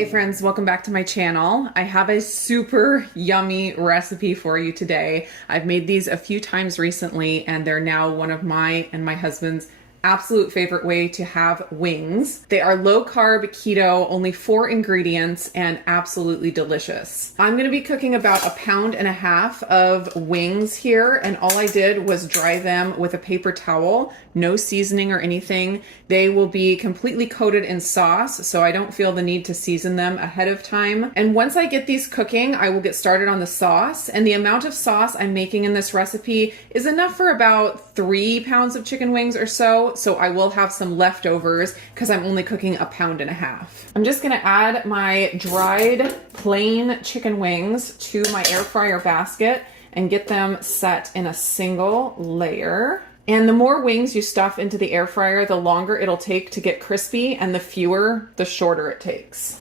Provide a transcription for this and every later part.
Hey friends, welcome back to my channel. I have a super yummy recipe for you today. I've made these a few times recently and they're now one of my and my husband's absolute favorite way to have wings. They are low carb, keto, only 4 ingredients, and absolutely delicious. I'm gonna be cooking about 1.5 pounds of wings here, and all I did was dry them with a paper towel, no seasoning or anything. They will be completely coated in sauce, so I don't feel the need to season them ahead of time. And once I get these cooking, I will get started on the sauce, and the amount of sauce I'm making in this recipe is enough for about 3 pounds of chicken wings or so I will have some leftovers because I'm only cooking 1.5 pounds. I'm just gonna add my dried plain chicken wings to my air fryer basket and get them set in a single layer. And the more wings you stuff into the air fryer, the longer it'll take to get crispy, and the fewer, the shorter it takes.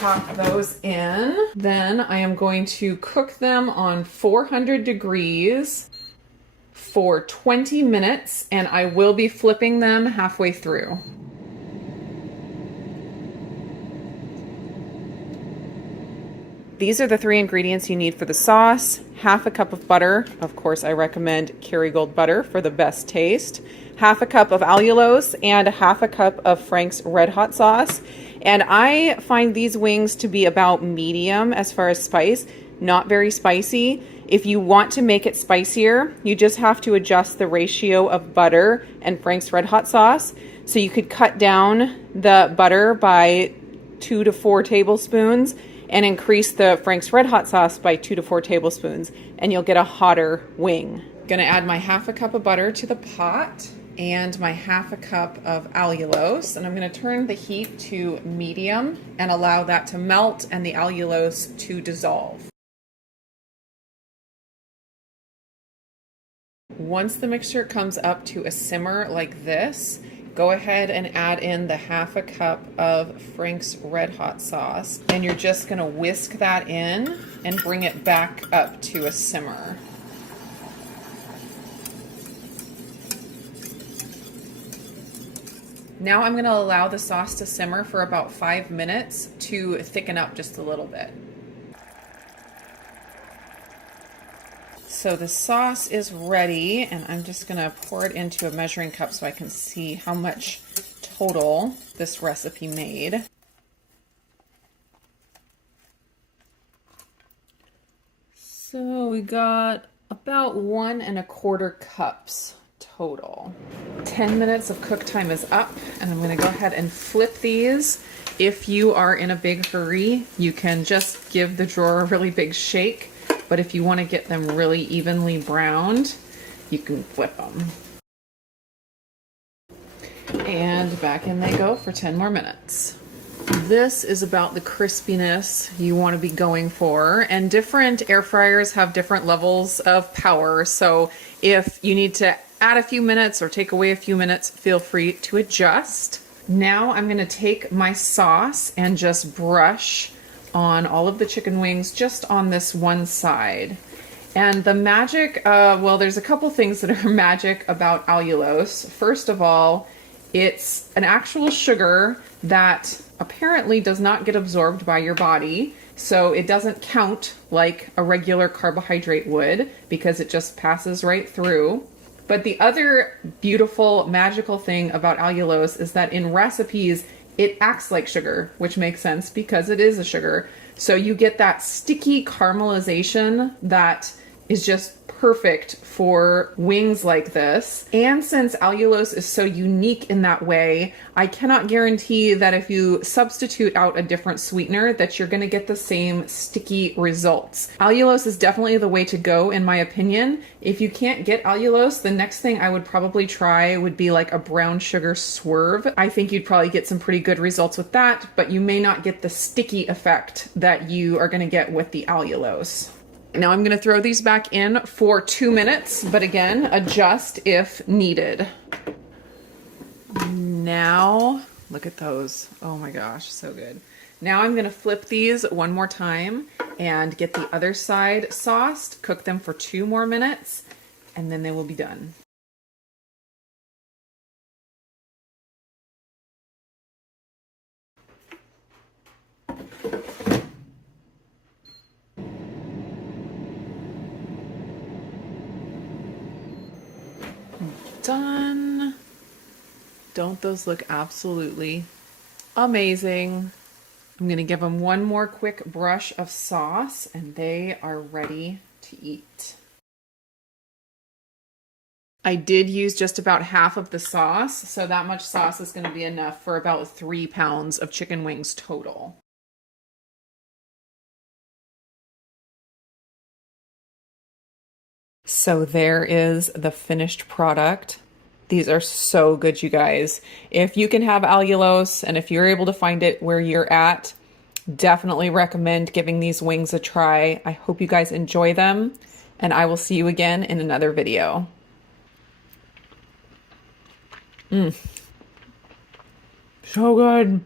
Pop those in. Then I am going to cook them on 400 degrees for 20 minutes, and I will be flipping them halfway through. These are the 3 ingredients you need for the sauce. 1/2 cup of butter. Of course, I recommend Kerrygold butter for the best taste. 1/2 cup of allulose and 1/2 cup of Frank's Red Hot sauce. And I find these wings to be about medium as far as spice, not very spicy. If you want to make it spicier, you just have to adjust the ratio of butter and Frank's Red Hot sauce. So you could cut down the butter by 2 to 4 tablespoons and increase the Frank's Red Hot sauce by 2 to 4 tablespoons, and you'll get a hotter wing. Gonna add my 1/2 cup of butter to the pot and my 1/2 cup of allulose, and I'm gonna turn the heat to medium and allow that to melt and the allulose to dissolve. Once the mixture comes up to a simmer like this, go ahead and add in the 1/2 cup of Frank's Red Hot sauce, and you're just gonna whisk that in and bring it back up to a simmer. Now I'm gonna allow the sauce to simmer for about 5 minutes to thicken up just a little bit. So the sauce is ready, and I'm just gonna pour it into a measuring cup so I can see how much total this recipe made. So we got about 1¼ cups total. 10 minutes of cook time is up, and I'm gonna go ahead and flip these. If you are in a big hurry, you can just give the drawer a really big shake. But if you want to get them really evenly browned, you can flip them. And back in they go for 10 more minutes. This is about the crispiness you want to be going for, and different air fryers have different levels of power. So if you need to add a few minutes or take away a few minutes, feel free to adjust. Now I'm going to take my sauce and just brush on all of the chicken wings, just on this one side. And the magic, well, there's a couple things that are magic about allulose. First of all, it's an actual sugar that apparently does not get absorbed by your body. So it doesn't count like a regular carbohydrate would, because it just passes right through. But the other beautiful, magical thing about allulose is that in recipes, it acts like sugar, which makes sense because it is a sugar. So you get that sticky caramelization that is just perfect for wings like this. And since allulose is so unique in that way, I cannot guarantee that if you substitute out a different sweetener that you're gonna get the same sticky results. Allulose is definitely the way to go, in my opinion. If you can't get allulose, the next thing I would probably try would be like a brown sugar swerve. I think you'd probably get some pretty good results with that, but you may not get the sticky effect that you are gonna get with the allulose. Now I'm gonna throw these back in for 2 minutes, but again, adjust if needed. Now, look at those. Oh my gosh, so good. Now I'm gonna flip these one more time and get the other side sauced, cook them for 2 more minutes, and then they will be done. done. Don't those look absolutely amazing? I'm going to give them one more quick brush of sauce and they are ready to eat. I did use just about half of the sauce, so that much sauce is going to be enough for about 3 pounds of chicken wings total. So there is the finished product. These are so good, you guys. If you can have allulose and if you're able to find it where you're at, definitely recommend giving these wings a try. I hope you guys enjoy them, and I will see you again in another video. So good.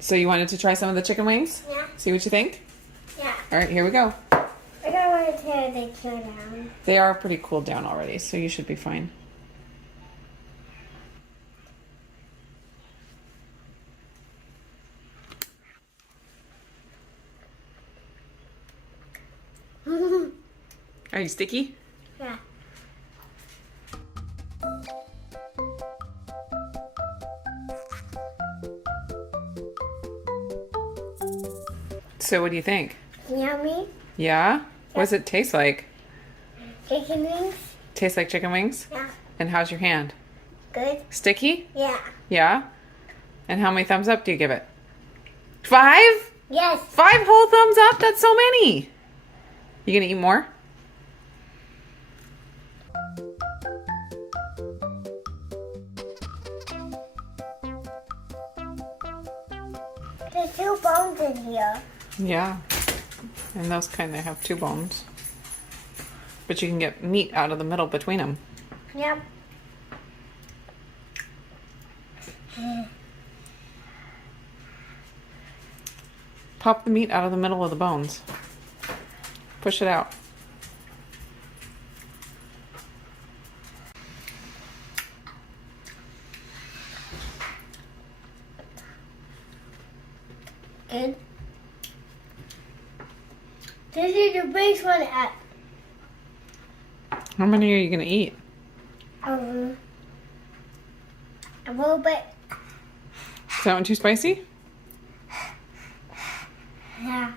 So you wanted to try some of the chicken wings? Yeah. See what you think? Yeah. All right, here we go. I don't want to tear the cool down. They are pretty cooled down already, so you should be fine. Are you sticky? Yeah. So what do you think? Yummy. Yeah? What does it taste like? Chicken wings. Tastes like chicken wings? Yeah. And how's your hand? Good. Sticky? Yeah. Yeah? And how many thumbs up do you give it? 5? Yes. 5 whole thumbs up? That's so many. You gonna eat more? There's 2 bones in here. Yeah. And those kind of have 2 bones. But you can get meat out of the middle between them. Yep. Pop the meat out of the middle of the bones. Push it out. Good. This is the base one at How many are you gonna eat? a little bit. Is that one too spicy? Yeah.